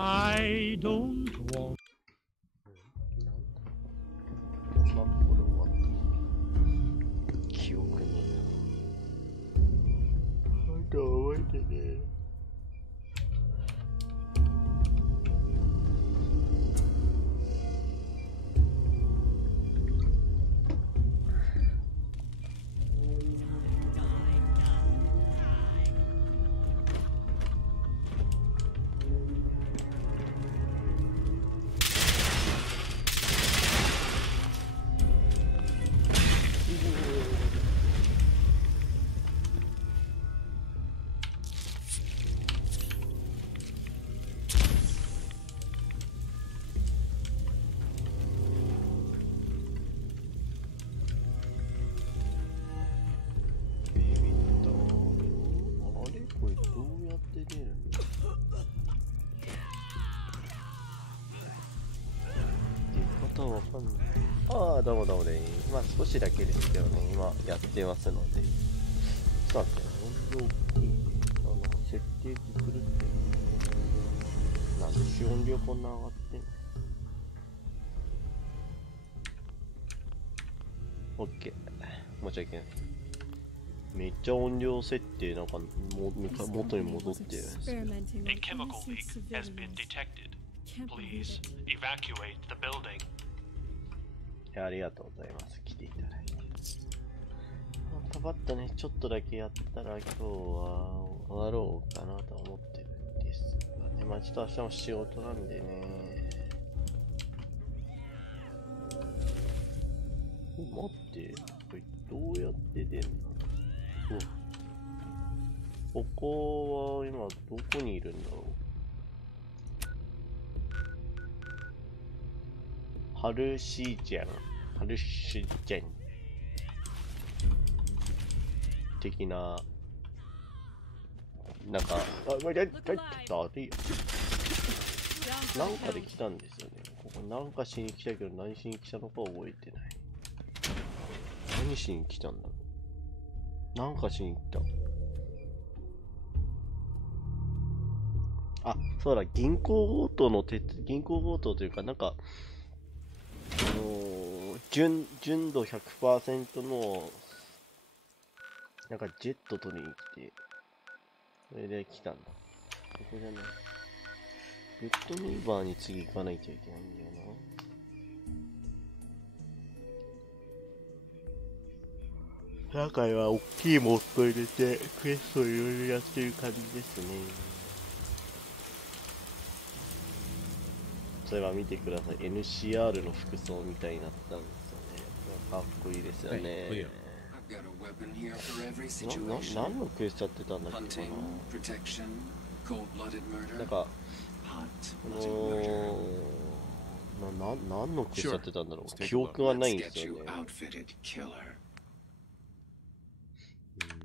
I don't want. これ終わった。記憶に。なんか覚えてね。どうもどうもね。まあ少しだけですけどね、今やってますので。ちょっと待って、音量大きい。なんか設定で狂ってる。なんで主音量こんな上がってんの？オッケー。申し訳ない。めっちゃ音量設定なんか元に戻ってるんですけど。A chemical leak has been detected. Please evacuate the building. ありがとうございます。来ていただいて。パパッとね、ちょっとだけやったら今日は終わろうかなと思ってるんですがね。まあちょっと明日も仕事なんでね。待って、これどうやって出んの？ここは今どこにいるんだろう？ハルシジェン的な、なんか、なんかで来たんですよね。ここなんかしに来たけど何しに来たのか覚えてない。何しに来たんだろう。なんかしに来た。あ、そうだ、銀行強盗というか、なんか、純度 100% のなんかジェット取りに来て、それで来たんだ。ここじゃない。グッドネイバーに次行かないといけないんだよな。中には大きいモッド入れてクエストをいろいろやってる感じですね。そういえば見てください。NCR の服装みたいになったんですよね。かっこいいですよね。何のクエストやってたんだっけかな。なんか、何のクエストやってたんだろう。記憶がないんですよね。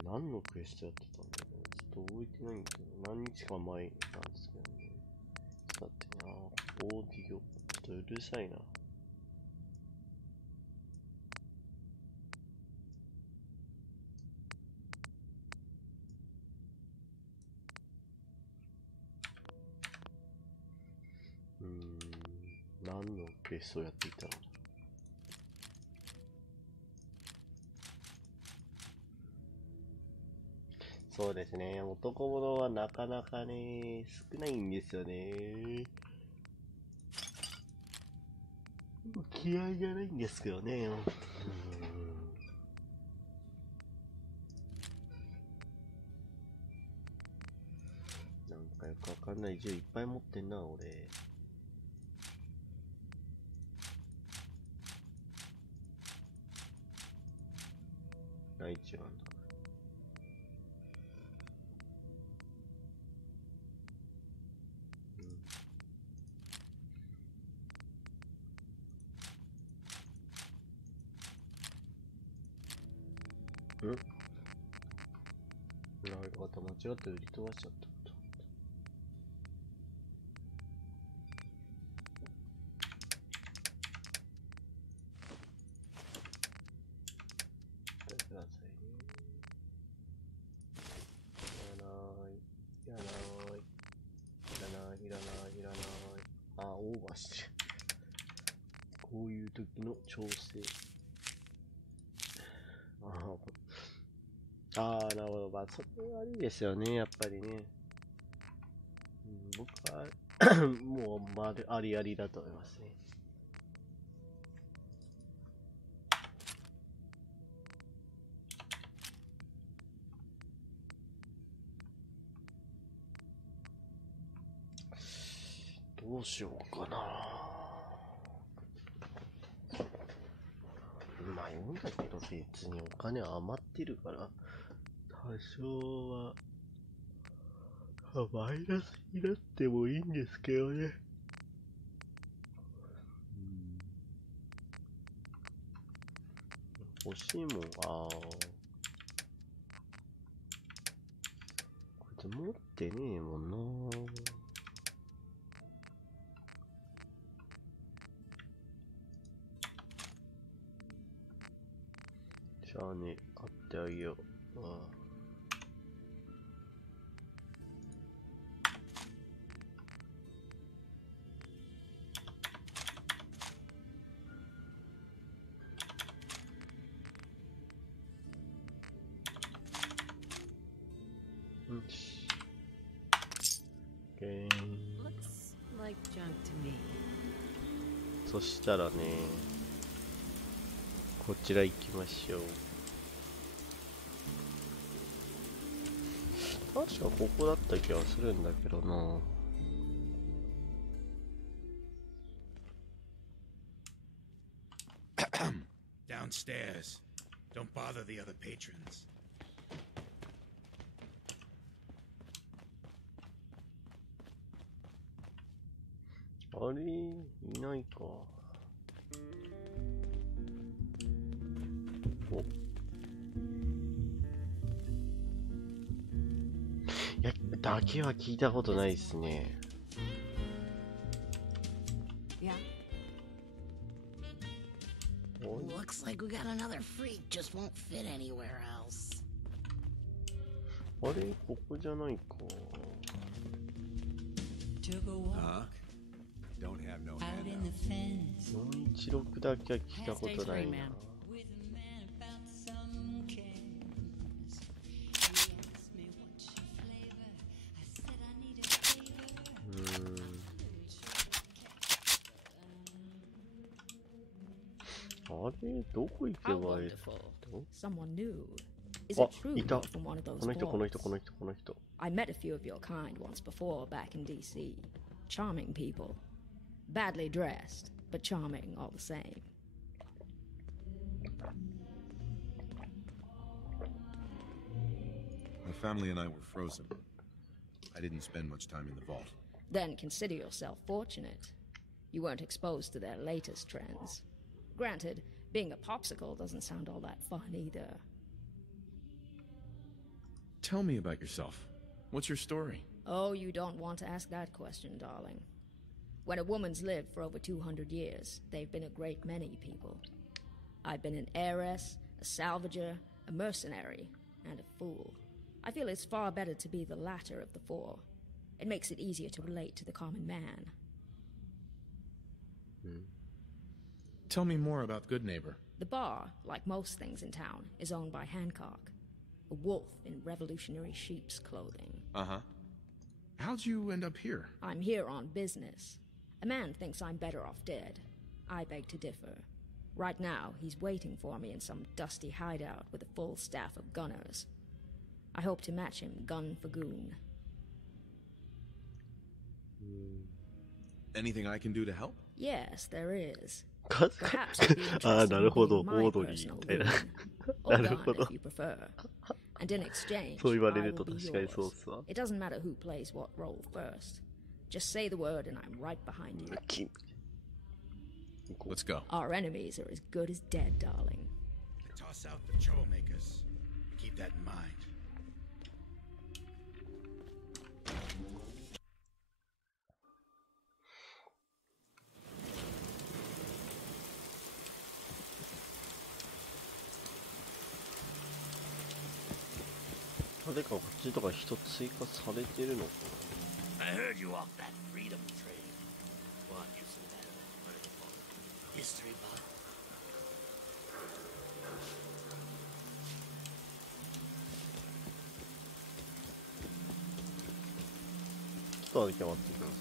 何のクエストやってたんだろう。ちょっと覚えてないんだけど、何日か前なんですけどね。ちょっと待ってな。オーディオ、ちょっとうるさいな。何のクエストをやっていたの？そうですね、男物はなかなかね、少ないんですよね。気合いがないんですけどね。なんかよくわかんない銃いっぱい持ってんな、俺。ない銃なんだ。なるほど、間違って売り飛ばしちゃった。くださいね。いらない。いらない。いらない。いらない。いらない。まして。こういう時の調整。ああ、なるほど。まあ、それはいいですよね、やっぱりね。僕はもうありありだと思いますね。どうしようかな。まあいいんだけど、別にお金余ってるから多少はマイナスになってもいいんですけどね。欲しいもん、こいつ持ってねえもんな。じゃあね、買ってあげよう。そしたらね、こちら行きましょう。確かここだった気がするんだけどな。Downstairs. Don't bother the other patrons. あれ、いないか。お。いや、だけは聞いたことないですね。Yeah. Looks like we got another freak, just won't fit anywhere else. あれ、ここじゃないか。Don't have no hand 416だけは聞いたことないな。あれ、どこ行けばいいの？あ、いた。この人、この人、この人、この人。I met a few of your kind once before back in DC. Charming people. Badly dressed, but charming all the same. My family and I were frozen. I didn't spend much time in the vault. Then consider yourself fortunate. You weren't exposed to their latest trends. Granted, being a popsicle doesn't sound all that fun either. Tell me about yourself. What's your story? Oh, you don't want to ask that question, darling. When a woman's lived for over 200 years, they've been a great many people. I've been an heiress, a salvager, a mercenary, and a fool. I feel it's far better to be the latter of the four. It makes it easier to relate to the common man. Tell me more about Good Neighbor. The bar, like most things in town, is owned by Hancock, a wolf in revolutionary sheep's clothing. Uh-huh. How'd you end up here? I'm here on business. A man thinks I'm better off dead. I beg to differ. Right now, he's waiting for me in some dusty hideout with a full staff of gunners. I hope to match him gun for goon. Anything I can do to help? Yes, there is. ああ、なるほど。オードリーみたいな。なるほど。And in exchange, そう言われると確かにそうっすわ。It doesn't matter who plays what role first. Just say the word and I'm right behind you. Let's go. Our enemies are as good as dead, darling. Toss out the troublemakers. Keep that in mind. 誰かこっちとか人追加されてるのかな。 I heard you walked that freedom train. What, you some history buff. ちょっとだけ待ってくださ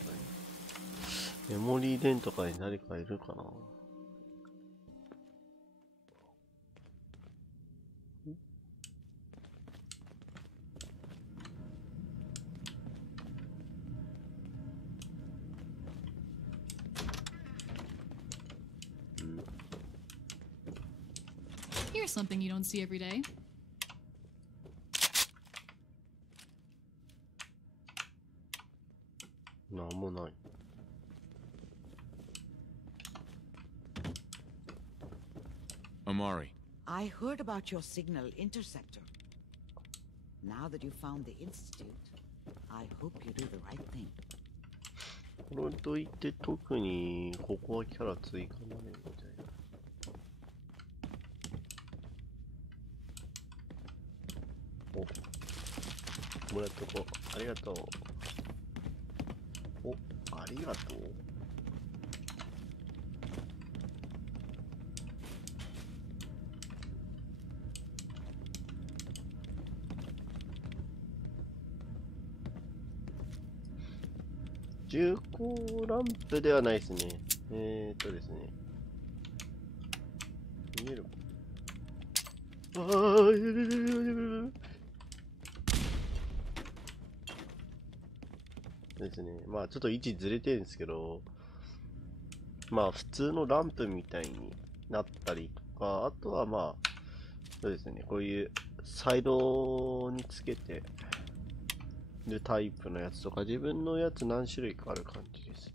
い。メモリー電とかに誰かいるかな。Here's something you don't see every day. なんもない。Amari. I heard about your signal interceptor. Now that you found the institute, I hope you do the right thing. これといって特にここはキャラ追加ないみたいな。お、もらっとこう。ありがとう。お、ありがとう。重光ランプではないですね。ですね。見えるか。ですね。まあちょっと位置ずれてるんですけど、まあ普通のランプみたいになったりとか、あとはまあ、そうですね。こういうサイドにつけてるタイプのやつとか、自分のやつ何種類かある感じです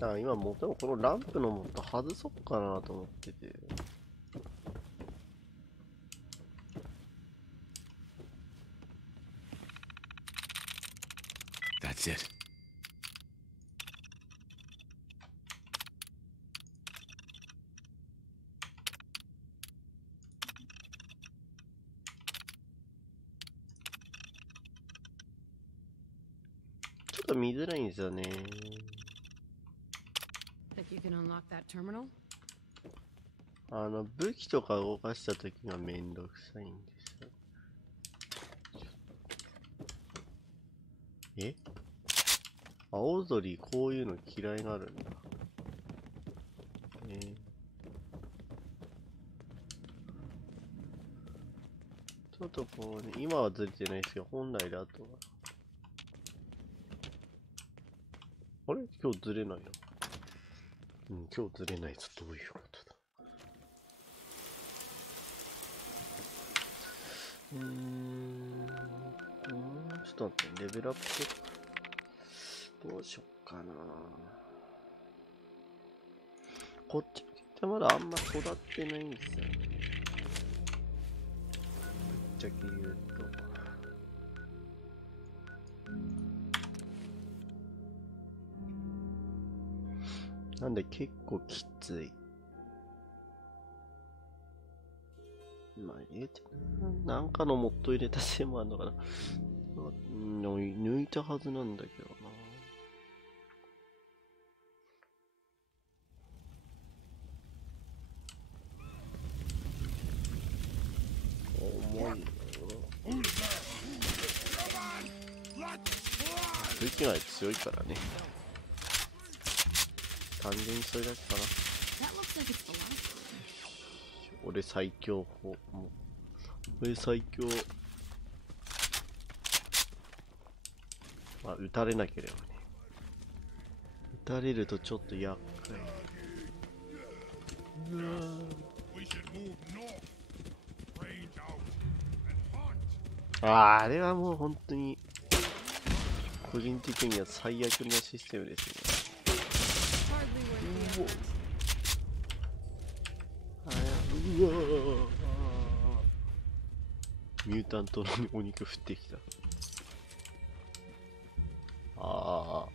ね。今もともこのランプのもっと外そうかなと思ってて。That's it. ちょっと見づらいんですよね。Think you can unlock that terminal? 武器とか動かしたときがめんどくさいんですよ。え？青鳥こういうの嫌いになるんだ。ちょっとこうね、今はずれてないですけど、本来であとは。あれ？今日ずれないな。うん、今日ずれないぞ。どういうことだ。ちょっと待って、レベルアップしようか。どうしよっかな。こっちってまだあんま育ってないんですよね。ぶっちゃけ言うと。なんで結構きつい。まあ入れてなんかのモッド入れたせいもあるのかな。抜いたはずなんだけどな。重いよ。武器が強いからね。単純にそれだけかな。俺最強砲。俺最強。まあ、撃たれなければね。撃たれるとちょっと厄介。あれはもう本当に個人的には最悪なシステムですね。うわミュータントのお肉降ってきた。あ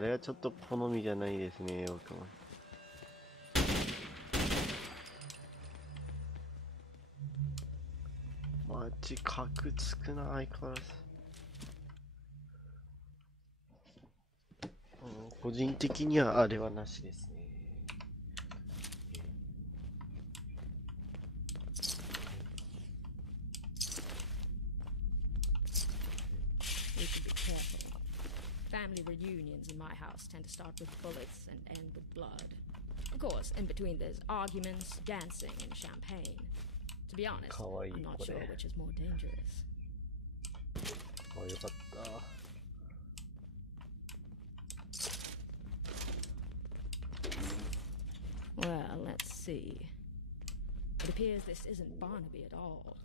れはちょっと好みじゃないですね、僕も。マジカクつくな、相変わらず。個人的にはあれはなしですね。We should be careful. Family reunions in my house tend to start with bullets and end with blood. Of course, in between there's arguments, dancing, and champagne. To be honest, I'm not sure which is more dangerous. あ、よかった。Well, let's see. It appears this isn't Barnaby at all.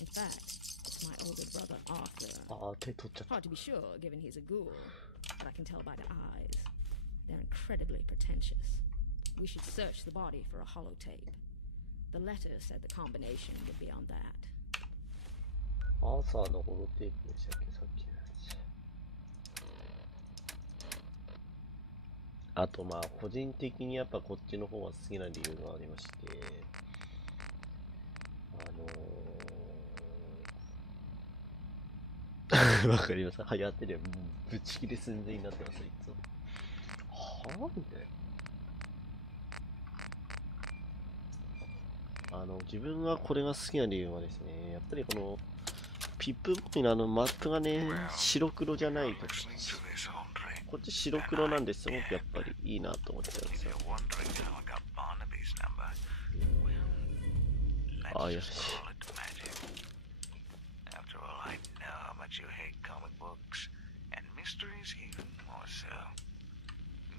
In fact, it's my older brother Arthur. Hard to be sure, given he's a ghoul, but I can tell by the eyes. They're incredibly pretentious. We should search the body for a holotape. The letter said the combination would be on that. アーサーのホロテープでしたっけ、さっきのやつ。あとまあ個人的にやっぱこっちの方が好きな理由がありまして、わかります。流行ってるよ。ぶち切れ寸前になってます、いつも。はぁみたいな。自分はこれが好きな理由はですね、やっぱりこの、ピップボーイのマップがね、白黒じゃないと。こっち白黒なんですごくやっぱりいいなと思っちゃうんですよ。あ、よし。You hate comic books, and mysteries even more so.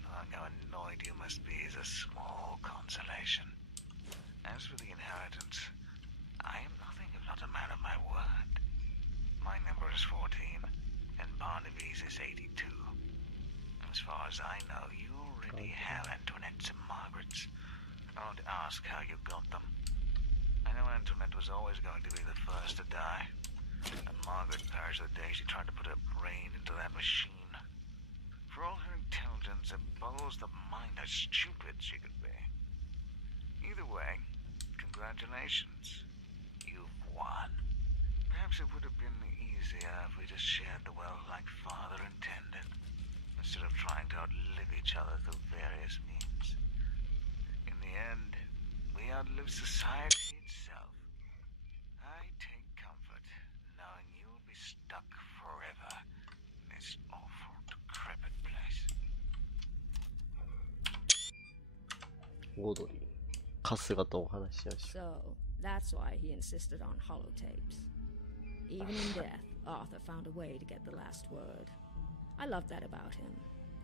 Knowing how annoyed you must be is a small consolation. As for the inheritance, I am nothing if not a man of my word. My number is 14, and Barnaby's is 82. As far as I know, you already have Antoinette's and Margaret's. I won't ask how you got them. I know Antoinette was always going to be the first to die. And Margaret perished the day she tried to put her brain into that machine. For all her intelligence, it boggles the mind how stupid she could be. Either way, congratulations. You've won. Perhaps it would have been easier if we just shared the wealth like father intended, instead of trying to outlive each other through various means. In the end, we outlive society itself. I take comfort knowing you'll be stuck forever in this awful, decrepit place. オードリー、春日とお話ししましょう。 So, that's why he insisted on holotapes. Even in death, Arthur found a way to get the last word. I loved that about him,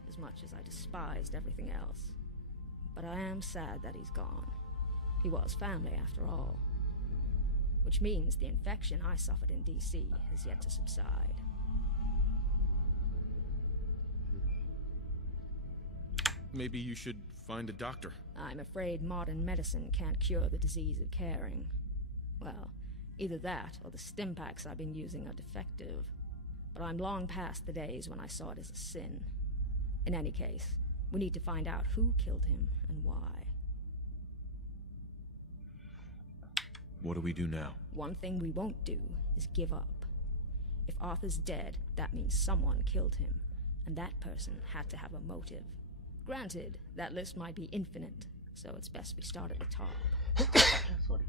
as much as I despised everything else. But I am sad that he's gone. He was family after all. Which means the infection I suffered in DC has yet to subside. Maybe you should find a doctor. I'm afraid modern medicine can't cure the disease of caring. Well, either that or the stim packs I've been using are defective. But I'm long past the days when I saw it as a sin. In any case, we need to find out who killed him and why. What do we do now? One thing we won't do is give up. If Arthur's dead, that means someone killed him, and that person had to have a motive. Granted, that list might be infinite, so it's best we start at the top. Sorry.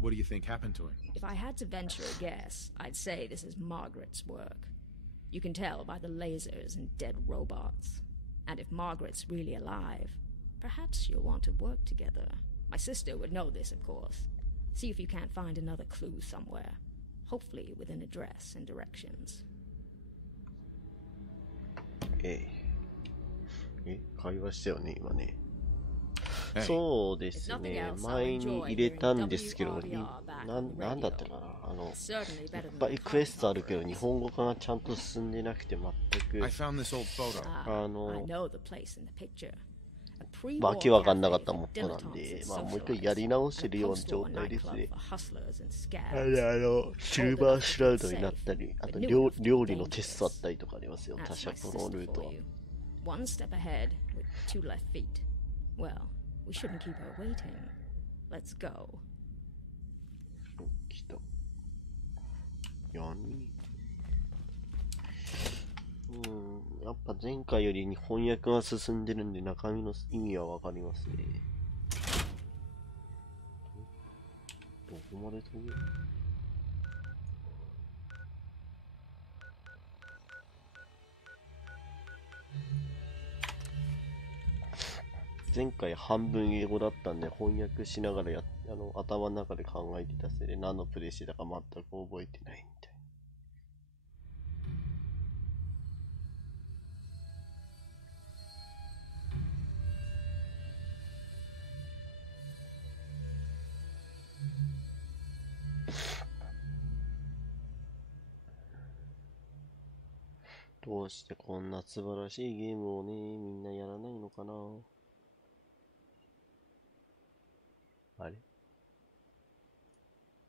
What do you think happened to him? If I had to venture a guess, I'd say this is Margaret's work. You can tell by the lasers and dead robots. And if Margaret's really alive, perhaps you'll want to work together. My sister would know this, of course. See if you can't find another clue somewhere. Hopefully with an address and directions. 会話したよね、今ね。そうですね、前に入れたんですけど、なんだったかな。いっぱいクエストあるけど、日本語化がちゃんと進んでなくて、全く。わけわかんなかったものなんで、まあもう一回やり直してるような状態ですね。シルバーシュラウドになったり、あと料理のテストあったりとかありますよ、他社このルートは。One step ahead with 2 left feet. Well, we shouldn't keep her waiting. Let's go. 来た。闇。やっぱ前回より翻訳が進んでるんで中身の意味はわかりますね。どこまで飛ぶ？前回半分英語だったんで翻訳しながら頭の中で考えてたせいで何のプレイしてたか全く覚えてないみたい。どうしてこんな素晴らしいゲームをね、みんなやらないのかな。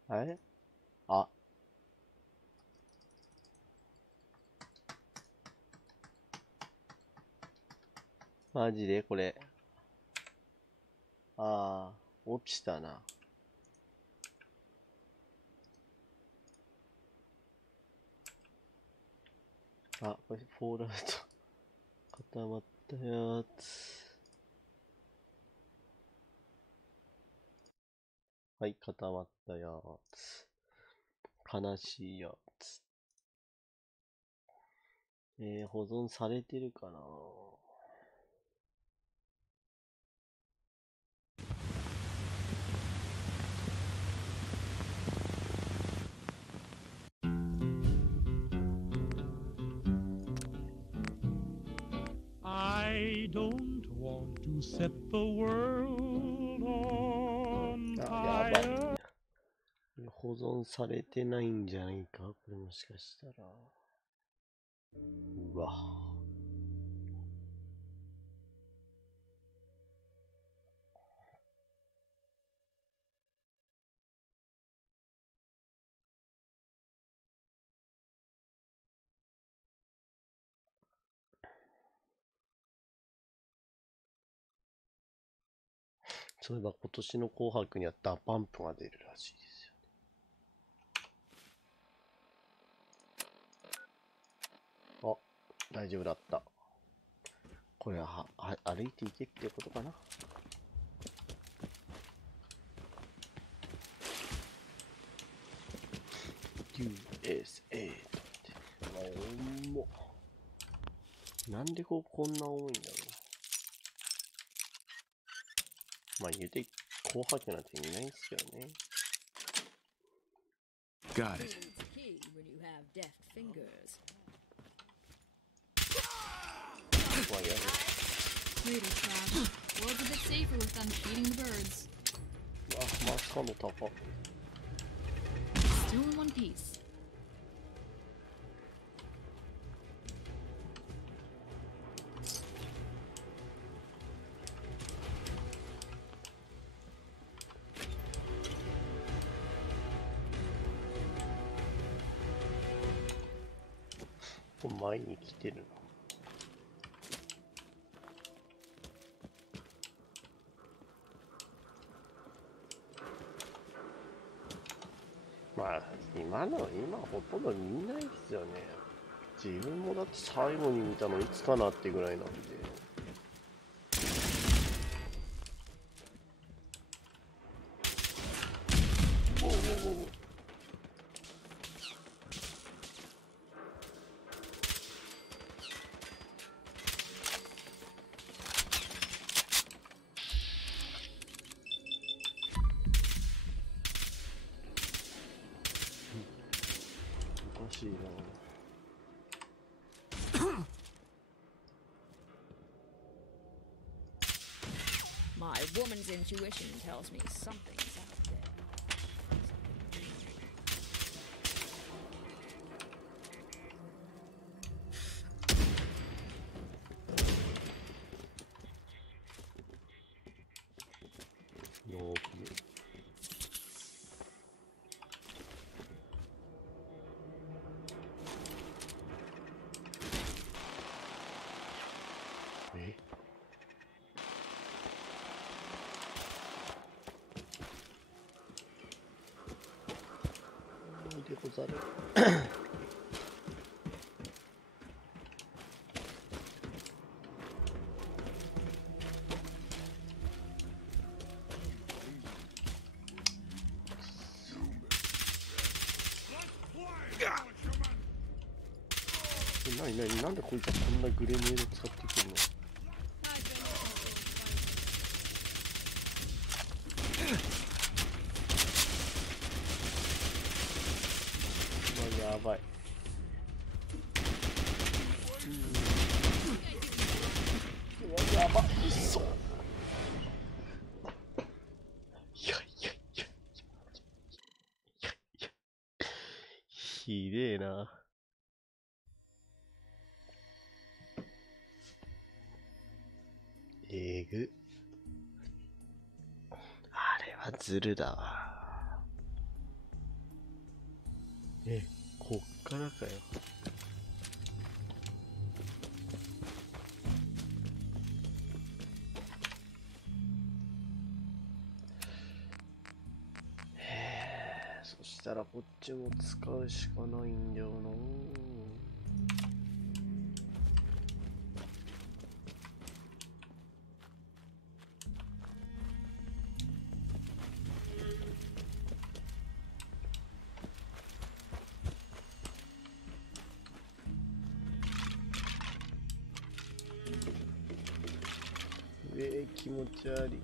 あれあ、マジでこれ。落ちたな。これフォールアウト。固まったやつ。はい、固まったやつ。悲しいやつ。保存されてるかな。I don't want to set the world on やばい fire. ね。保存されてないんじゃないかこれもしかしたら。うわ。そういえば今年の紅白にはダパンプが出るらしいですよね。大丈夫だった。これは歩いていけってことかな。USA って重っ。なんでこんな重いんだろう。まあ言うて紅白なんていないんですけどね。Got it. Crater trash. World's a bit safer with them feeding the birds. マスカの高。 Still in one piece. 前に来てるな。まあ今ほとんど見ないですよね。自分もだって最後に見たのいつかなってぐらいなんで。おかしいな。My woman's intuition tells me something's out there. No. え？ござる。なんでこいつはこんなグレネード使ってくるの？やばい。やばい。そう。いやひでえな。えぐ。あれはズルだわ。こっからかよ。そしたらこっちも使うしかないんだよな。気持ち悪い。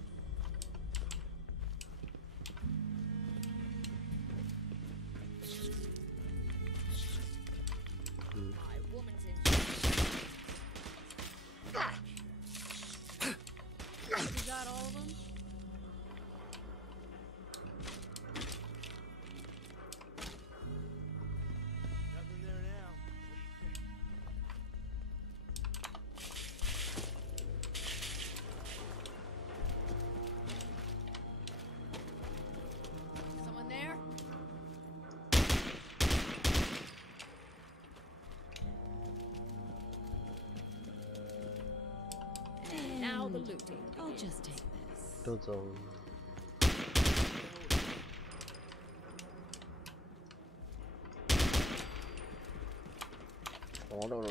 I'll just take this. どうぞ。あららら。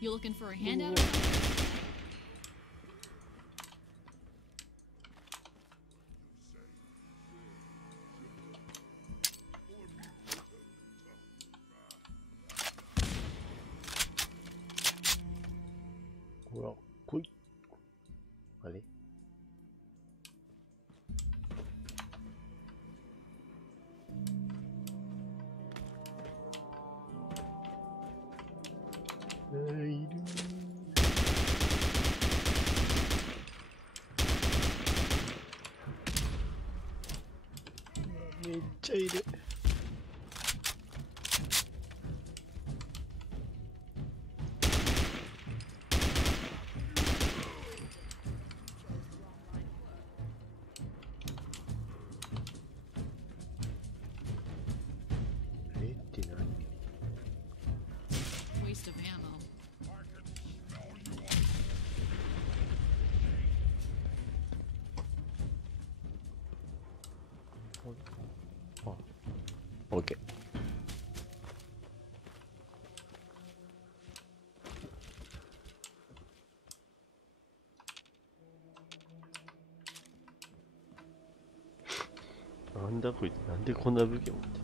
You looking for a handout?めっちゃいる。って何？Waste of ammo. オッケー。なんだこいつ、なんでこんな武器持ってる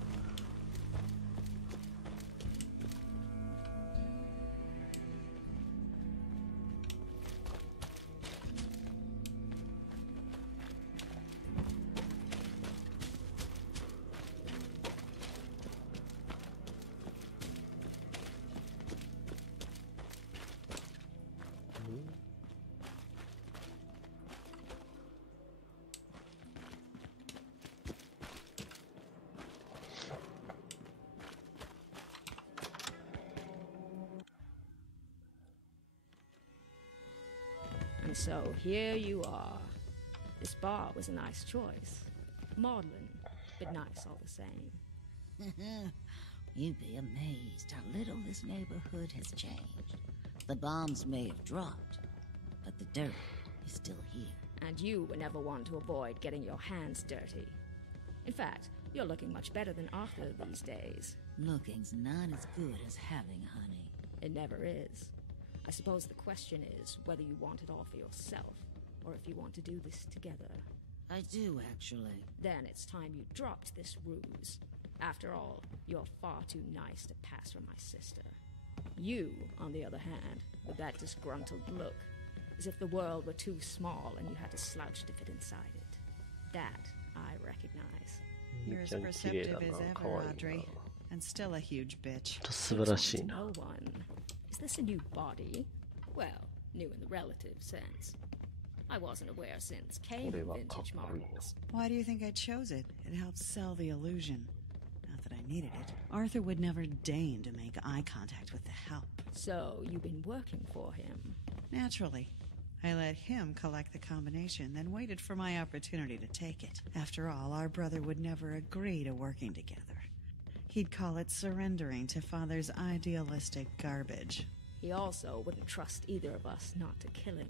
？And so here you are. This bar was a nice choice. Maudlin, but nice all the same. You'd be amazed how little this neighborhood has changed. The bombs may have dropped, but the dirt is still here. And you were never one to avoid getting your hands dirty. In fact, you're looking much better than Arthur these days. Looking's not as good as having, honey. It never is. I suppose the question is whether you want it all for yourself, or if you want to do this together. I do, actually. Then it's time you dropped this ruse. After all, you're far too nice to pass for my sister. You, on the other hand, with that disgruntled look, as if the world were too small and you had to slouch to fit inside it. That I recognize. You're as perceptive as ever, Audrey, and still a huge bitch. No one. Is this a new body? Well, new in the relative sense. I wasn't aware since came vintage models. Why do you think I chose it? It helps sell the illusion. Not that I needed it. Arthur would never deign to make eye contact with the help. So, you've been working for him? Naturally. I let him collect the combination, then waited for my opportunity to take it. After all, our brother would never agree to working together. He'd call it surrendering to Father's idealistic garbage. He also wouldn't trust either of us not to kill him.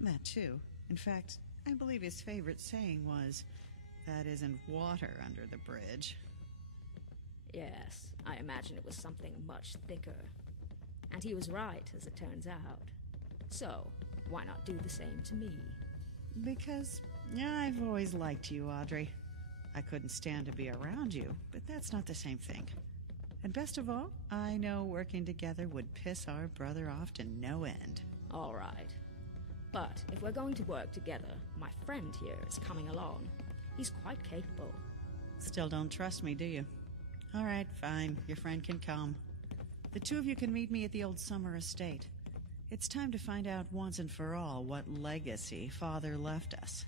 That too. In fact, I believe his favorite saying was, "That isn't water under the bridge." Yes, I imagine it was something much thicker. And he was right, as it turns out. So, why not do the same to me? Because I've always liked you, Audrey. I couldn't stand to be around you, but that's not the same thing. And best of all, I know working together would piss our brother off to no end. All right. But if we're going to work together, my friend here is coming along. He's quite capable. Still don't trust me, do you? All right, fine. Your friend can come. The two of you can meet me at the old summer estate. It's time to find out once and for all what legacy Father left us.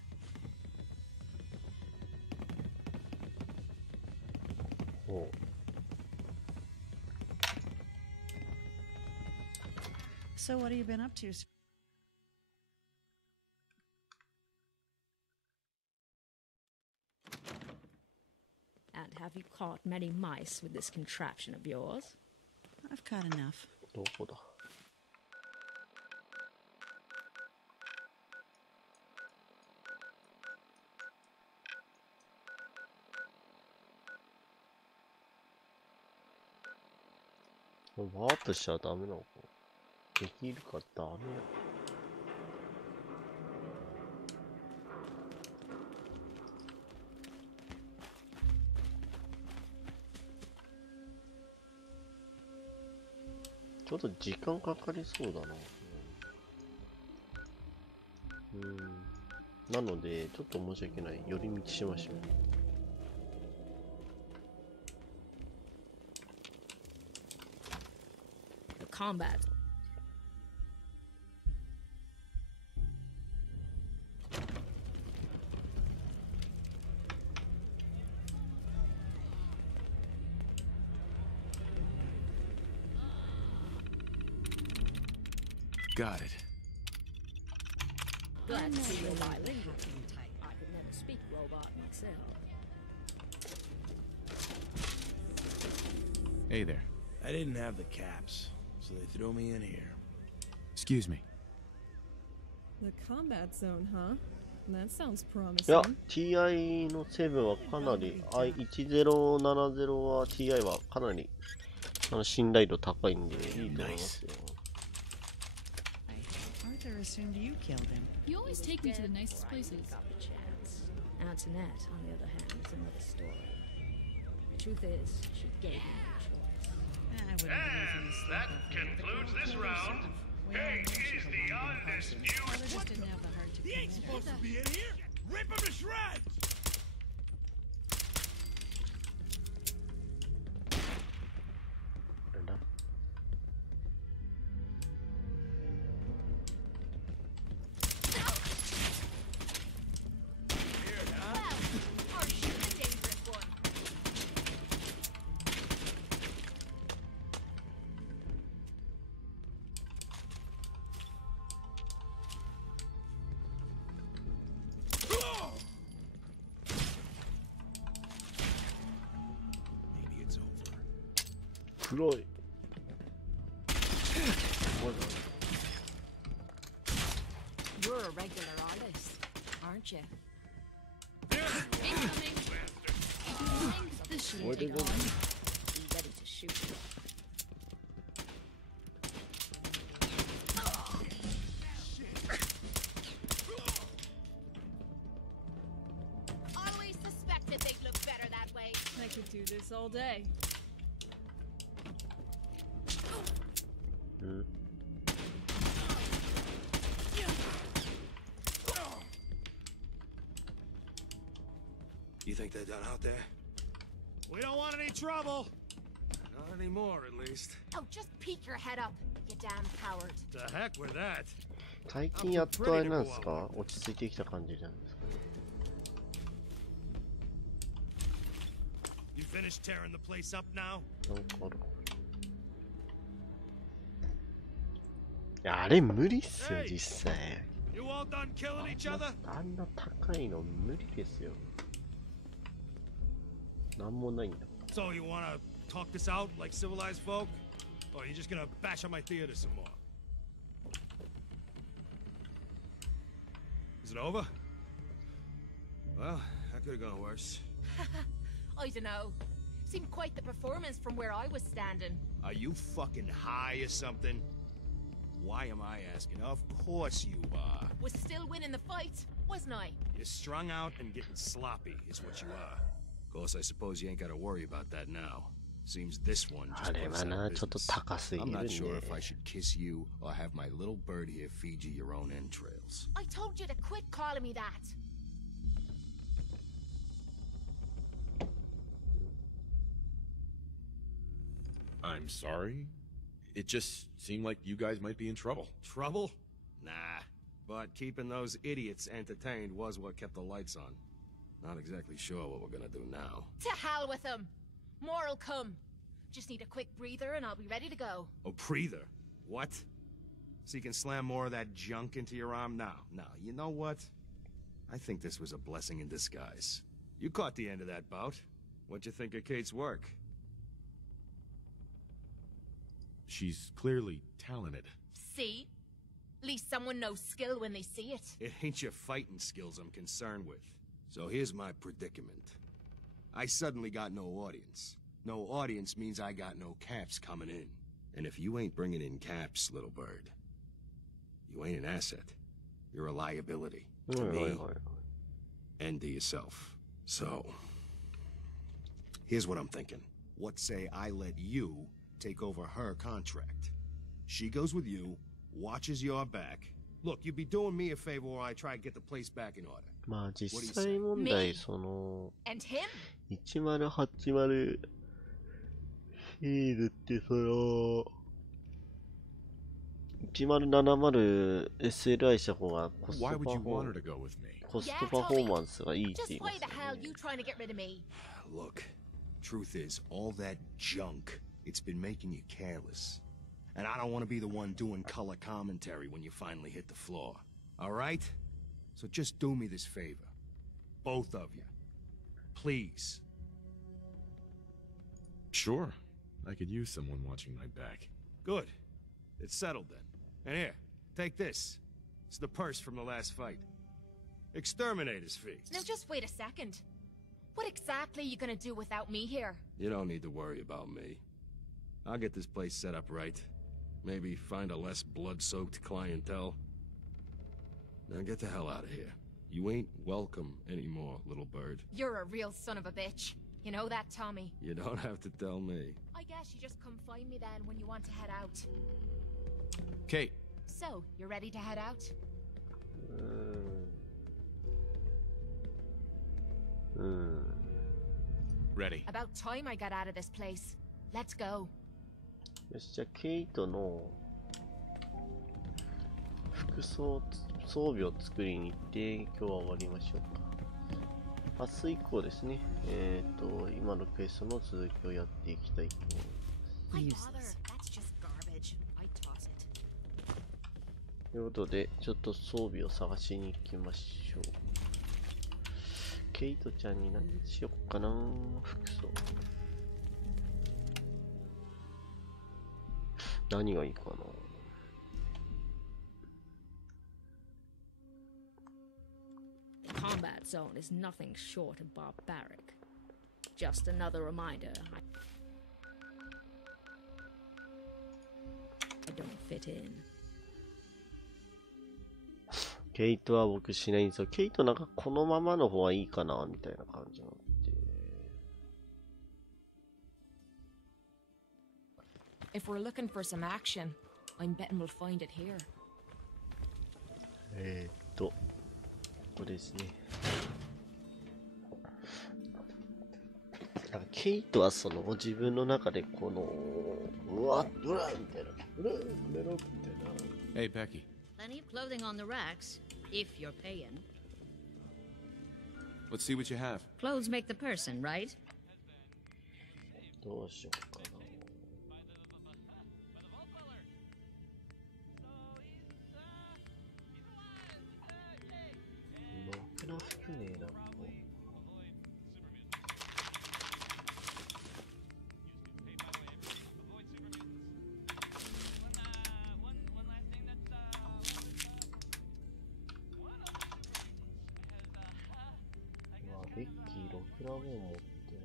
Oh. So what have you been up to? And have you caught many mice with this contraption of yours? I've caught enough. どこだ?ワープしちゃダメなのかな。できるかダメ。ちょっと時間かかりそうだな。なので、ちょっと申し訳ない。寄り道しましょう。Combat. Got it. Glad to see your violin hacking type. I could never speak robot myself. Hey there. I didn't have the caps, so they threw me in here. Excuse me. The combat zone, huh? That sounds いや、 promising. TI の7はかなり、1070は TI はかなり信頼度高いんでいいと思いますよ。Arthur assumed you killed him. You always take me to the nicest places. Antoinette, on the other hand, is another story. The truth is, she gave me no choice. And that concludes this round. Hey, is the undisputed. What didn't have the heart to He ain't supposed to be in here. Rip him to shreds.黒い。You're a regular Gotcha. Incoming. This shouldn't take long. Be ready to shoot. Always suspected they'd look better that way. I could do this all day. You think they're done out there? We don't want any trouble. Not anymore, at least. Oh, just peek your head up, you damn coward. The heck with that. 最近やっとあれなんですか、落ち着いてきた感じなんですかね。You finished tearing the place up now? なんかある。いや、あれ無理っすよ、実際。You all done killing each other? あんな高いの無理ですよ。なんもないんだ。So you wanna talk this out like civilized folk? Or are you just gonna bash on my theater some more? Is it over? Well, that could have gone worse. I don't know. Seemed quite the performance from where I was standing. Are you fucking high or something? Why am I asking? Of course you are. Was still winning the fight, wasn't I? You're strung out and getting sloppy is what you are. Of course, I suppose you ain't gotta worry about that now. Seems this one just put us out of business. I'm not sure if I should kiss you or have my little bird here feed you your own entrails. I told you to quit calling me that. I'm sorry. It just seemed like you guys might be in trouble. Trouble? Nah. But keeping those idiots entertained was what kept the lights on. Not exactly sure what we're gonna do now. To hell with them. More'll come. Just need a quick breather and I'll be ready to go. A breather? What? So you can slam more of that junk into your arm now? No, you know what? I think this was a blessing in disguise. You caught the end of that bout. What'd you think of Kate's work? She's clearly talented. See? At least someone knows skill when they see it. It ain't your fighting skills I'm concerned with. So here's my predicament. I suddenly got no audience. No audience means I got no caps coming in. And if you ain't bringing in caps, little bird, you ain't an asset. You're a liability. To me and to yourself. So, here's what I'm thinking. What say I let you take over her contract? She goes with you, watches your back. Look, you'd be doing me a favor while I try to get the place back in order. まあ実際問題、その And him? 1080シールってその 1070SLI した方がコストパフォーマンスがいいって言いますよね。Look, truth is, all that junk, it's been making you careless. And I don't want to be the one doing color commentary when you finally hit the floor. All right? So just do me this favor. Both of you. Please. Sure. I could use someone watching my back. Good. It's settled then. And here, take this. It's the purse from the last fight. Exterminator's fee. Now just wait a second. What exactly are you gonna do without me here? You don't need to worry about me. I'll get this place set up right. Maybe find a less blood-soaked clientele. Now get the hell out of here. You ain't welcome anymore, little bird. You're a real son of a bitch. You know that, Tommy? You don't have to tell me. I guess you just come find me then when you want to head out. Kate. So, you're ready to head out? Ready. About time I got out of this place. Let's go. よし、じゃあケイトの服装装備を作りに行って今日は終わりましょうか。明日以降ですね、今のクエストの続きをやっていきたいと思います。ということで、ちょっと装備を探しに行きましょう。ケイトちゃんに何しよっかな、服装。何がいいかな。combat zone is nothing short of barbaric. Just another reminder I don't fit in. ケイトは僕しないんですよ。ケイトなんかこのままの方がいいかなみたいな感じになって。If we're looking for some action, I'm betting we'll find it here. ここですね。なんかケイトはその自分の中でこのうわみたいなみたいな。Hey, Becky. Plenty of clothing on the racks, if you're paying. Let's see what you have. Clothes make the person, right? どうしようかな。ろくな服ねえな。ベッキー、ろくなもん持ってない。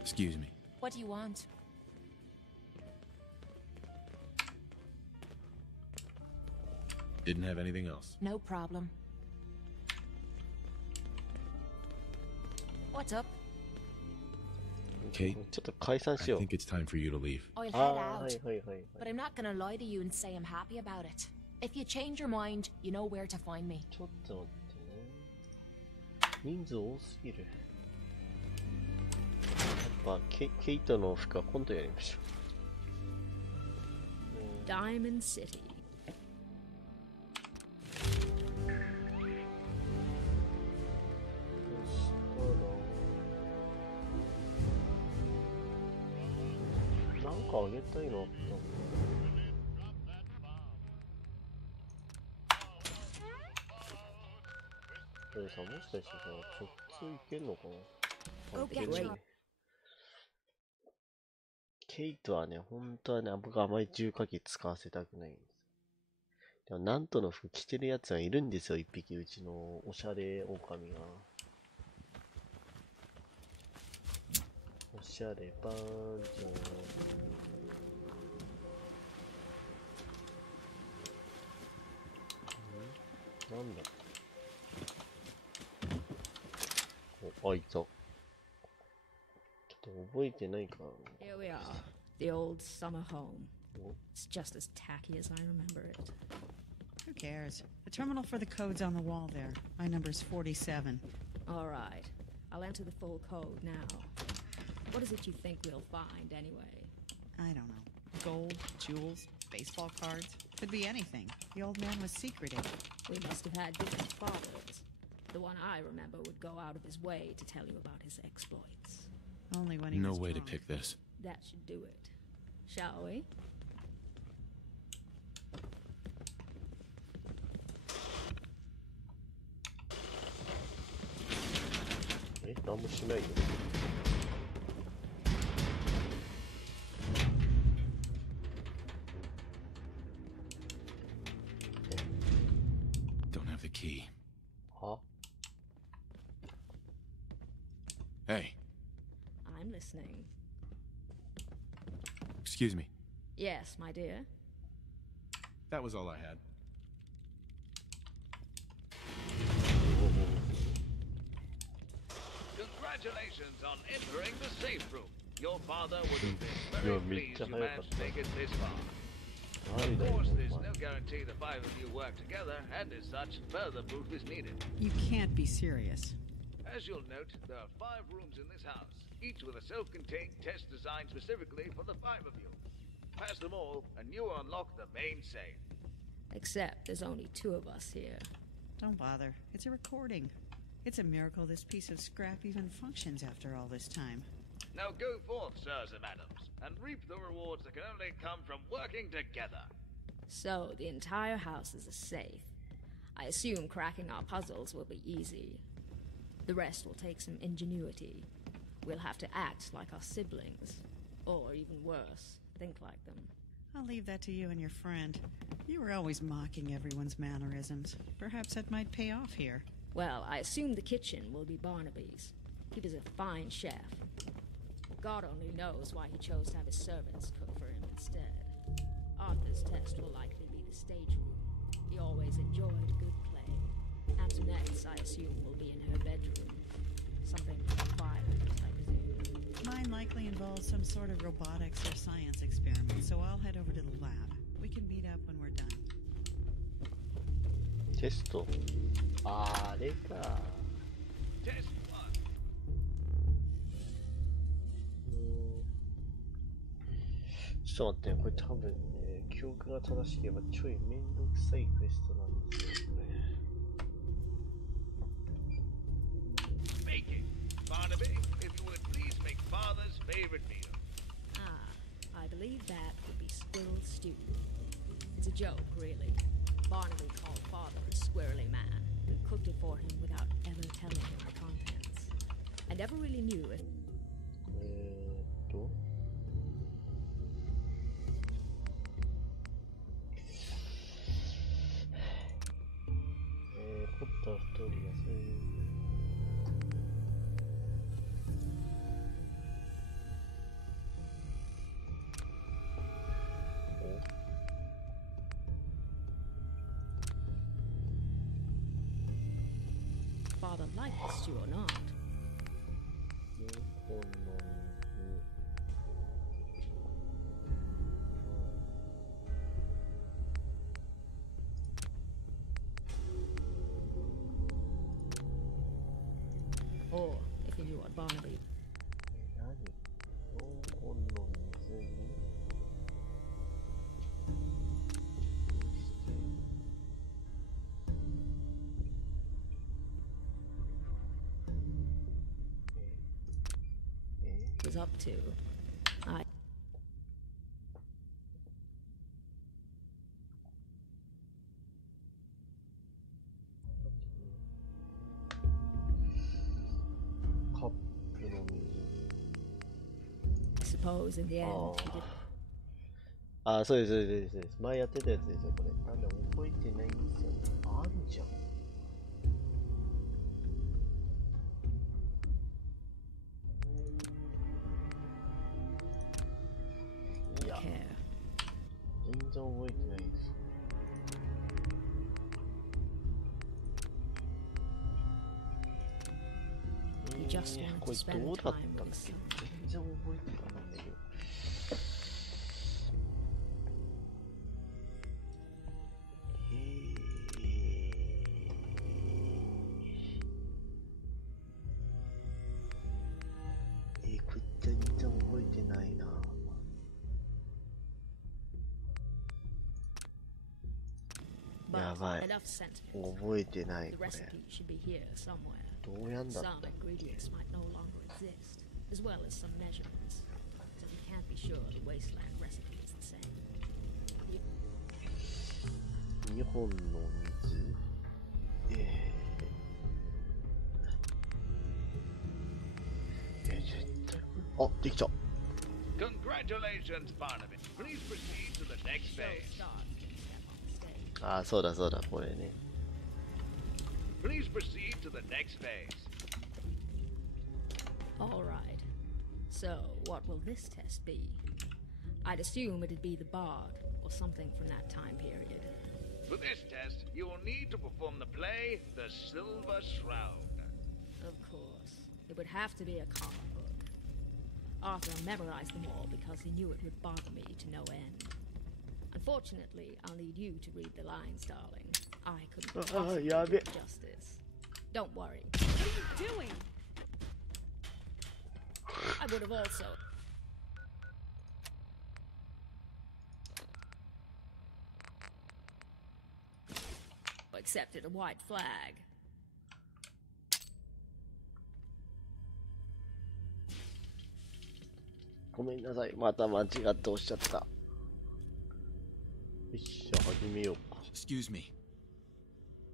Excuse me. What do you want? Didn't have anything else. No problem. What's up? Kate, ちょっと解散し I よう。 think it's time for you to leave. I'll head ああ、 out. はいはいはい。 But I'm not gonna lie to you and say I'm happy about it. If you change your mind, you know where to find me. ちょっと待ってね。人数多すぎる。やっぱケイトの服は今度やりましょう。Diamond City. なんかあげたいのあった。さ、もしかしてさ、直通いけんのかな。いけないね。ケイトはね、本当はね、僕あまり重火器使わせたくないんです。でも、なんとの服着てるやつがいるんですよ、一匹、うちのおしゃれ狼が。おしゃれバーンじゃん。なんだ。お、あいた。ちょっと覚えてないかな。 Here we are, the old summer home. It's just as tacky as I remember it. Who cares? The terminal for the code's on the wall there. My number's 47. All right, I'll enter the full code now. What is it you think we'll find, anyway? I don't know. Gold, jewels, baseball cards. Could be anything. The old man was secretive. We must have had different fathers. The one I remember would go out of his way to tell you about his exploits. Only when he No was way to drunk. pick this. That should do it. Shall we? 何もしないよ。Don't have the key. は？ Hey, I'm listening. excuse me. Yes, my dear. That was all I had. Congratulations on entering the safe room. Your father would have been very pleased you managed to make it this far. Of course, there's no guarantee the five of you work together, and as such, further proof is needed. You can't be serious. As you'll note, there are 5 rooms in this house, each with a self-contained test designed specifically for the 5 of you. Pass them all, and you unlock the main safe. Except there's only 2 of us here. Don't bother. It's a recording. It's a miracle this piece of scrap even functions after all this time. Now go forth, sirs and madams, and reap the rewards that can only come from working together. So, the entire house is a safe. I assume cracking our puzzles will be easy. The rest will take some ingenuity. We'll have to act like our siblings. Or even worse, think like them. I'll leave that to you and your friend. You were always mocking everyone's mannerisms. Perhaps that might pay off here. Well, I assume the kitchen will be Barnaby's. He was a fine chef. God only knows why he chose to have his servants cook for him instead. Arthur's test will likely be the stage room. He always enjoyed good play. Antoinette's, I assume, will be in her bedroom. Something violent, I presume. Mine likely involves some sort of robotics or science experiment, so I'll head over to the lab. We can meet up when we're done. テスト。あれか。Test ちょっと待ってね、これ多分ね、記憶が正しければちょいめんどくさいクエストなんですよ、これ。Baking. Barnaby, if you would please make Father's favorite meal. Ah, I believe that would be squirrel stew. It's a joke, really. Barnaby called Father a squirrely man and cooked it for him without ever telling him the contents. I never really knew it. ポッター2人がそういうFather liked the stew or not. 日本の水 Or, if you knew what Barnaby... 何？4本の水にwas up to. I... suppose in the end he did. ああ、そうです、そうです、そうです。前やってたやつですよ、これ。なんで覚えてないんですよね。あるじゃん。いや、全然覚えてないです。これどうだったっけ？全然覚えてないんだけど。これ全然覚えてないな。やばい。覚えてないこれ。どうやんだったっけ？As well as some measurements, so we can't be sure the wasteland recipe is the same. 2本の水。絶対。あ、できた。Congratulations, Barnaby. Please proceed to the next phase. あ、そうだそうだ、これね。Please proceed to the next phase. All right. So, what will this test be? I'd assume it'd be the bard, or something from that time period. For this test, you will need to perform the play, The Silver Shroud. Of course. It would have to be a comic book. Arthur memorized them all because he knew it would bother me to no end. Unfortunately, I'll need you to read the lines, darling. I couldn't possibly do it justice. Don't worry. What are you doing? I would have also... accepted a white flag. ごめんなさい、また間違って押しちゃった。よし、じゃあ始めようか。Excuse me.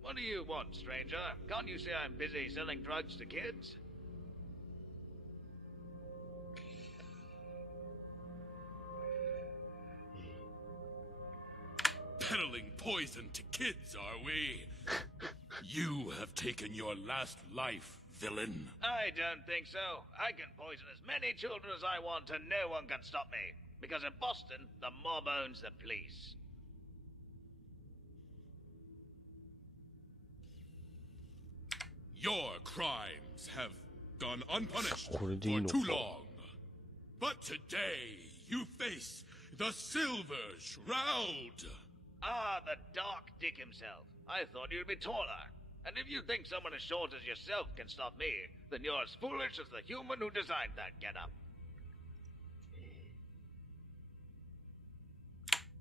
What do you want, stranger? Can't you see I'm busy selling drugs to kids? Peddling poison to kids, are we? You have taken your last life, villain. I don't think so. I can poison as many children as I want and no one can stop me. Because in Boston, the mob owns the police. Your crimes have gone unpunished for これでいいのか。 too long. But today, you face the Silver Shroud. Ah, the Dark Dick himself. I thought you'd be taller. And if you think someone as short as yourself can stop me, then you're as foolish as the human who designed that getup.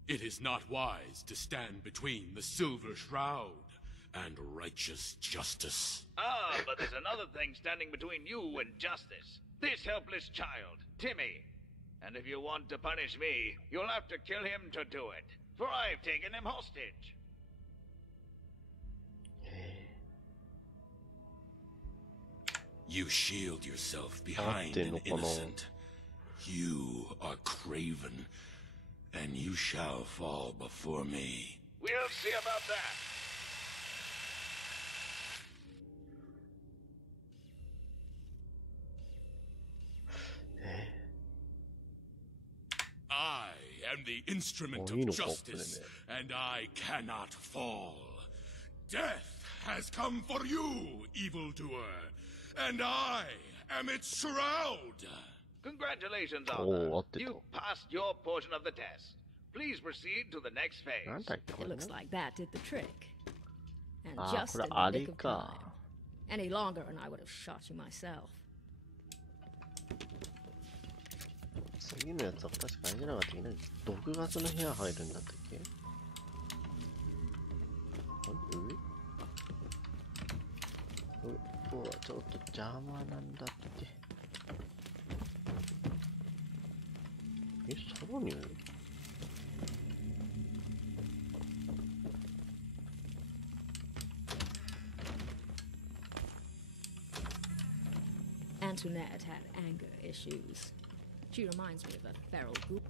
It is not wise to stand between the Silver Shroud and righteous justice. Ah, but there's another thing standing between you and justice. This helpless child, Timmy. And if you want to punish me, you'll have to kill him to do it. For I've taken him hostage. You shield yourself behind an innocent. You are craven, and you shall fall before me. We'll see about that. I am the instrument of justice, and I cannot fall. Death has come for you, evildoer, and I am its shroud. Congratulations, Arthur. You passed your portion of the test. Please proceed to the next phase. It looks like that did the trick. And Ah, just inこれ the あ nick れ of か。 time. Any longer and I would have shot you myself. 次のやつは確かあれじゃなかったっけね。6月の部屋入るんだったっけ。ここはちょっと邪魔なんだって。さらにAntoinette had anger issues. She reminds me of a feral ghoul.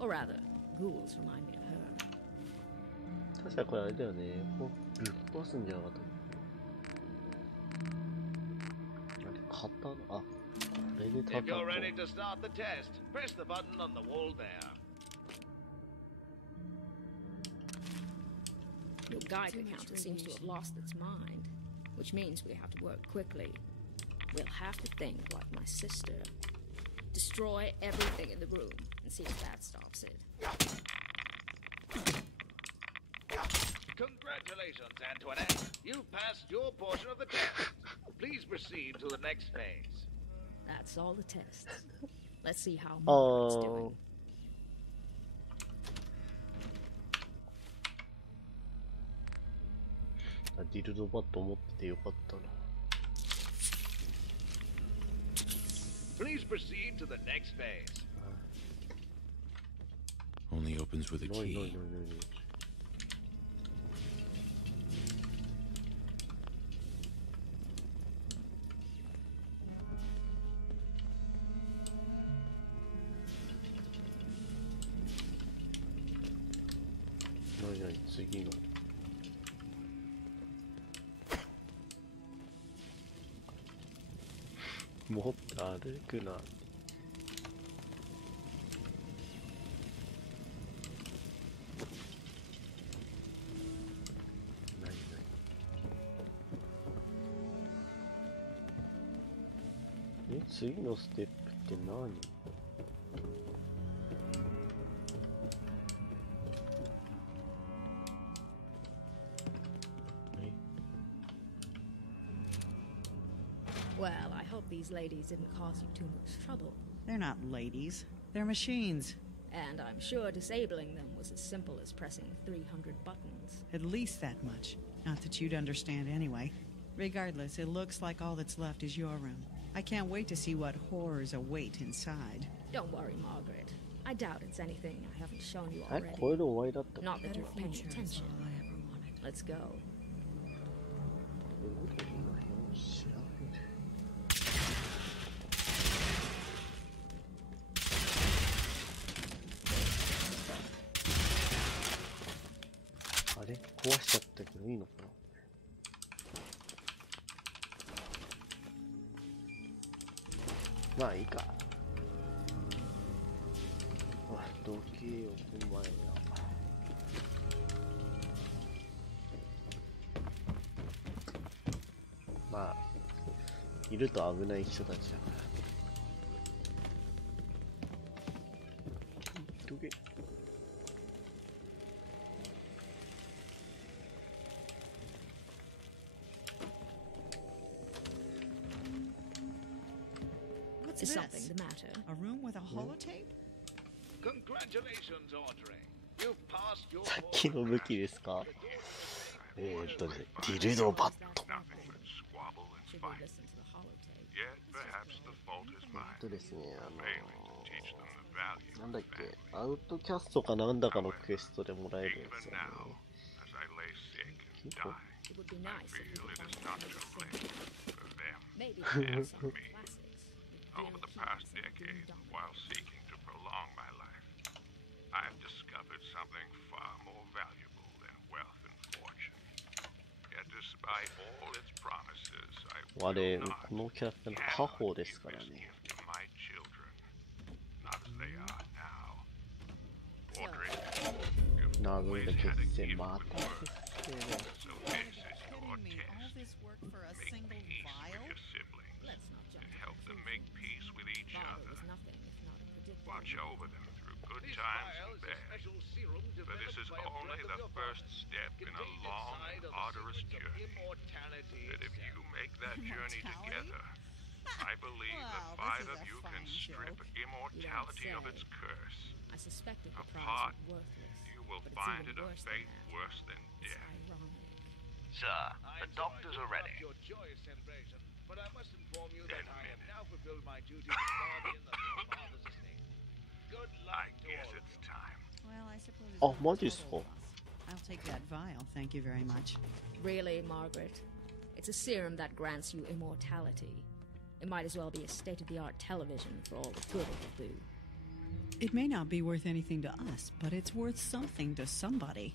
Or rather, ghouls remind me of her. 確かこれあれだよね。こうぶっ壊すんじゃなかったっけ。あれ、刀、あ、これで If 叩く。 you're ready to start the test, press the button on the wall there. Your Geiger counter seems to have lost its mind, which means we have to work quickly. We'll have to think like my sister. Destroy everything in the room and see if that stops it. Congratulations, Antoinette. You passed your portion of the test. Please proceed to the next phase. That's all the tests. Let's see how Margaret's doing. ディルドバット持っててよかったな。Please proceed to the next phase. Only opens with a key. No, 次の。もっと歩くな。次のステップって何？Well, I hope these ladies didn't cause you too much trouble. They're not ladies. They're machines. And I'm sure disabling them was as simple as pressing 300 buttons. At least that much. Not that you'd understand anyway. Regardless, it looks like all that's left is your room. I can't wait to see what horrors await inside. Don't worry, Margaret. I doubt it's anything I haven't shown you あれ already. これで終わりだったっけ Not that you're paying attention. Let's go. あれ壊しちゃったけどいいのかな。まあいいか。あ、時計置く前や。まあいると危ない人たちだから。時計。What's Is this? something the matter? A room with a holotape? Congratulations, Audrey. You've passed your さっきの武器ですか？ディルドバット。ですね、なんだっけ、アウトキャストかなんだかのクエストでもらえるんですよね。結構Over the past decade, while seeking to prolong my life, I have discovered something far more valuable than wealth and fortune. Yet despite all its promises, I 我 will こ not のキャラクターの家宝ですからね。 give my children, not as they are now. Audrey, you've 謎の always 決 had a 戦 gift ま with た words. 決戦だ。 So this is your Me, all test. this work for a Make single peace with vial? your siblings Let's not jump. and help them make peace with each Father other. was nothing if not a predictable. Watch over them through good This times vial and is a bad. special serum But this is developed by a only friend of the your first father's. step in a Contained long inside and are the arduous secrets of journey. immortality That if you itself. make that journey Immortality? together, I believe Wow, the this five is of a you fine can strip joke. immortality You of don't its say. curse. I suspected the Apart, prize was worthless. you will but it's find even it a worse than fate that. worse than It's death. ironic. Sir, the doctors are ready. Your joyous celebration, but I must inform you that In a I have minute. now fulfilled my duty as guardian of your father's estate. Good luck I to guess all of it's you. time. Well, I suppose it's Oh, not a what is total for? loss. I'll take that vial, thank you very much. Really, Margaret? It's a serum that grants you immortality. It might as well be a state-of-the-art television for all the good it will do. It may not be worth anything to us, but it's worth something to somebody,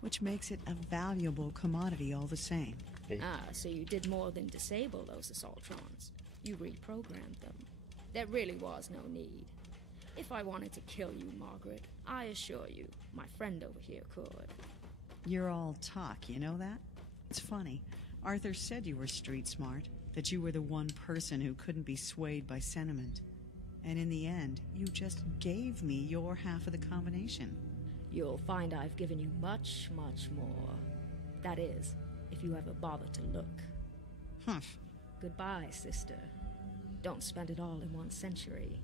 which makes it a valuable commodity all the same. Ah, so you did more than disable those assaultrons. You reprogrammed them. There really was no need. If I wanted to kill you, Margaret, I assure you, my friend over here could. You're all talk, you know that? It's funny. Arthur said you were street smart, that you were the one person who couldn't be swayed by sentiment. And in the end, you just gave me your half of the combination. You'll find I've given you much, much more. That is, if you ever bother to look. Humph. Goodbye, sister. Don't spend it all in 1 century.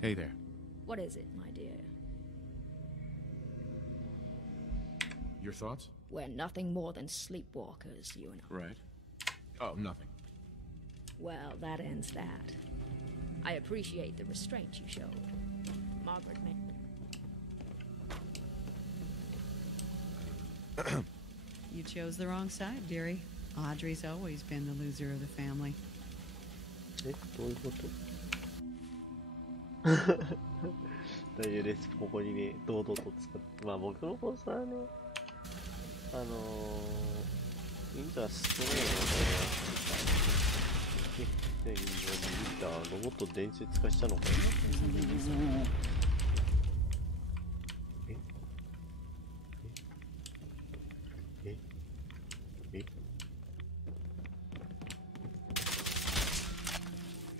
Hey there. What is it, my dear? Your thoughts? We're nothing more than sleepwalkers, you and I. Right. Oh, nothing. Well, that ends that. I appreciate the restraint you showed. Margaret may... You chose the wrong side, dearie. Audrey's always been the loser of the family. どういうこと大丈夫です。ここにね、堂々と使って、まあ僕の方さ、インターストレーのね、見たロボット伝説化したのかな。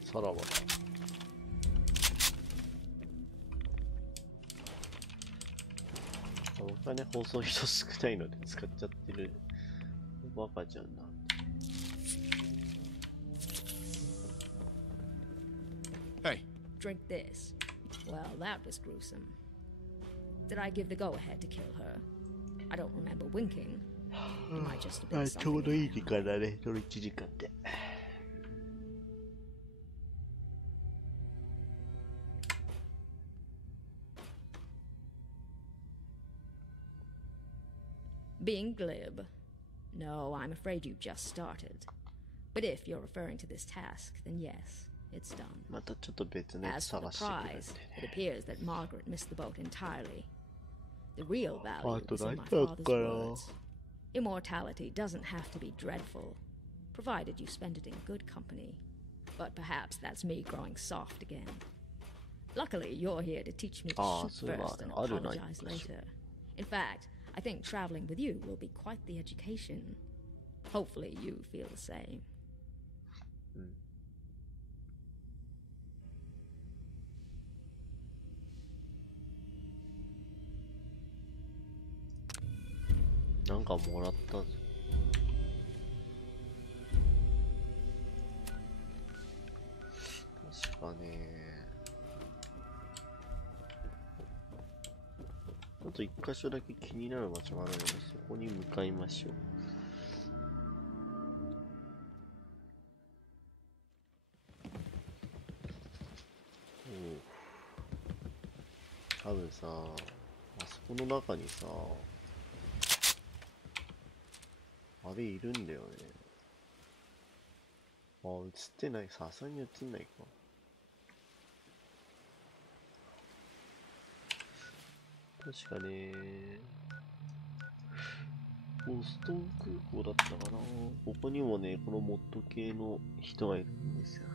さらばだ。僕はね、放送人少ないので使っちゃってるバカちゃんなんで。Drink this. Well, that was gruesome. Did I give the go-ahead to kill her? I don't remember winking. It might just have been ちょうど something. いい時間だね。その1時間で。Being glib. No, I'm afraid you've just started. But if you're referring to this task, then yes, it's done. またちょっと別のやつ As for 探 the してくれ prize, て it ね。 appears that Margaret missed the boat entirely. The real value あと is in 何 my だっ father's かな。 words. Immortality doesn't have to be dreadful, provided you spend it in good company. But perhaps that's me growing soft again. Luckily, you're here to teach me to shoot first and apologize later. In fact, I think traveling with you will be quite the education. Hopefully you feel the same. なんかもらったぞ。確かね。あと一箇所だけ気になる場所があるので、そこに向かいましょう。多分さ、あそこの中にさ、あれいるんだよね。あ、映ってない。さすがに映んないか。確かね、ボストン空港だったかな。ここにもね、このモッド系の人がいるんですよ。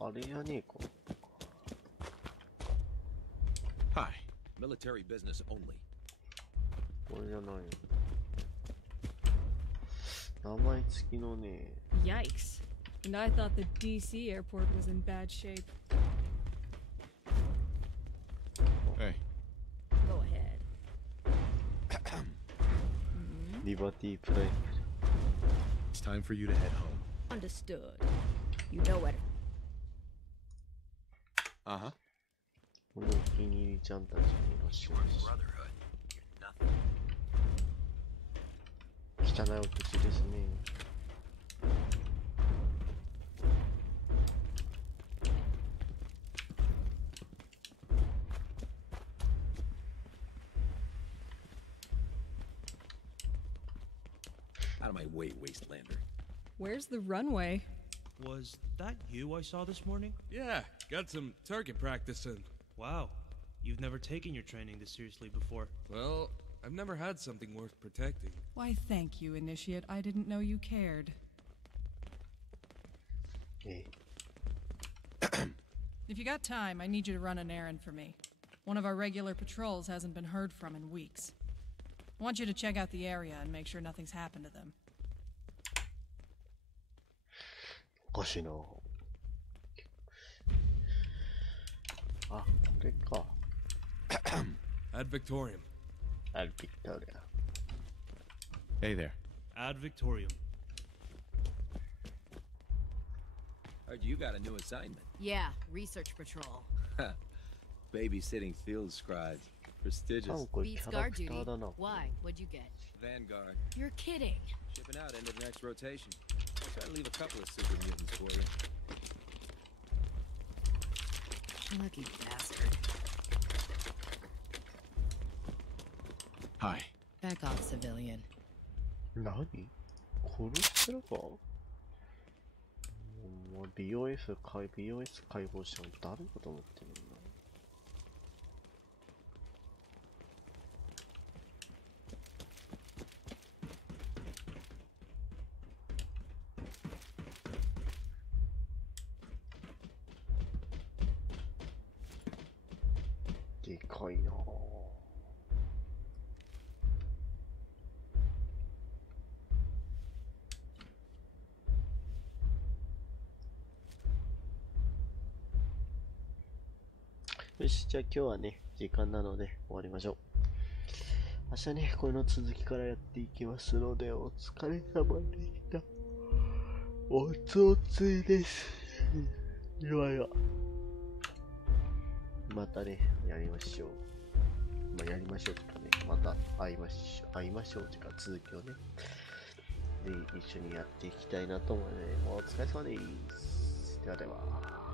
あれやねえか。Hi, military business only. これじゃないよ。名前付きのね。Yikes. And I thought the DC airport was in bad shape. Hey. Go ahead. リバティプライム。It's time for you to head home. Understood. You know where to... Uh-huh. このお気に入りちゃんたちもいらっしゃるし。汚いお口ですね。Out of my way, Wastelander. Where's the runway? Was that you I saw this morning? Yeah, got some target practice in. Wow. You've never taken your training this seriously before. Well, I've never had something worth protecting. Why, thank you, Initiate. I didn't know you cared. Hey. If you got time, I need you to run an errand for me. One of our regular patrols hasn't been heard from in weeks. I want you to check out the area and make sure nothing's happened to them. おかしいな。あ、これか。Ad Victorium. Ad Victorium. Hey there. Ad Victorium. Heard you got a new assignment. Yeah, research patrol. Babysitting field scribes. Prestigious. Beats guard duty. Why? What'd you get? Vanguard. You're kidding. Shipping out end of next rotation. I'll try to leave a couple of super mutants for you. Lucky bastard. Hi. Back off, civilian. 何？殺してるか？もうBOS 解放したの誰かと思ってるんだ。でかいなぁ。よし、じゃあ今日はね、時間なので終わりましょう。明日ね、これの続きからやっていきますので、お疲れ様でした。おつです。ではでは。またね、やりましょう。まあ、やりましょうとかね、また会いましょうというか、続きをね、で、一緒にやっていきたいなと思うので、お疲れ様です。ではでは。